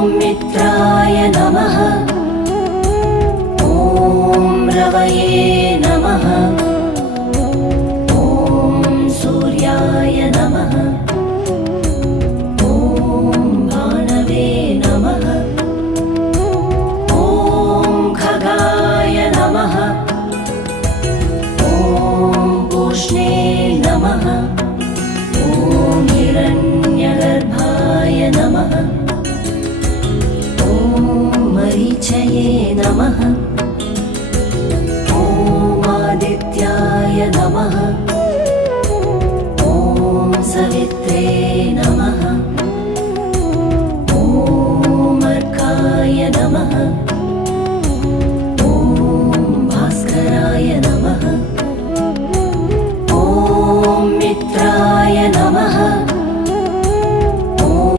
मित्राय नमः। ॐ रवये नमः। ॐ सूर्याय नमः। ॐ भानवे नमः। ॐ खगाय नमः। ॐ पूष्णे नमः। ॐ हिरण्यगर्भाय नमः। मरीचये नमः। ॐ आदित्याय नमः। ॐ सवित्रे